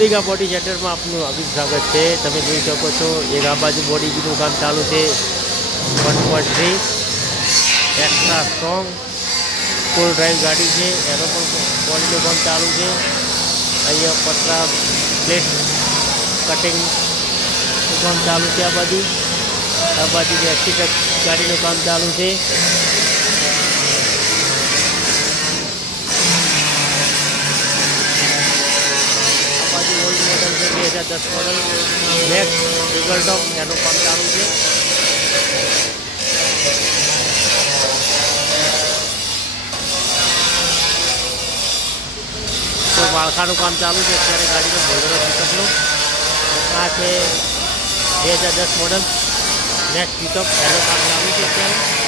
દીઘા body સેન્ટરમાં આપનું હાર્દિક સ્વાગત છે। તમે જોઈ શકો છો એક આ બાજુ બોડી બીનું કામ ચાલુ છે 1.3 એક્સ્ટ્રા સ્ટ્રોંગ ફૂલ ડ્રાઈવ ગાડી છે એનો પણ બોડીનું કામ ચાલુ છે। અહીંયા પતરા પ્લેટ કટિંગ કામ ચાલુ છે। આ બાજુ વ્યક્તિગત ગાડીનું કામ ચાલુ છે। ઓલ્ડ મોડલ છે 2010 મોડલ નેક્સ્ટ રિગલ ટોપ એનું કામ ચાલુ છે। તો માળખાનું કામ ચાલુ છે અત્યારે ગાડીનું બોલેરો પિકઅપનું। આ છે 2010 મોડલ નેક્સ્ટ પિકઅપ એનું કામ ચાલુ છે અત્યારે।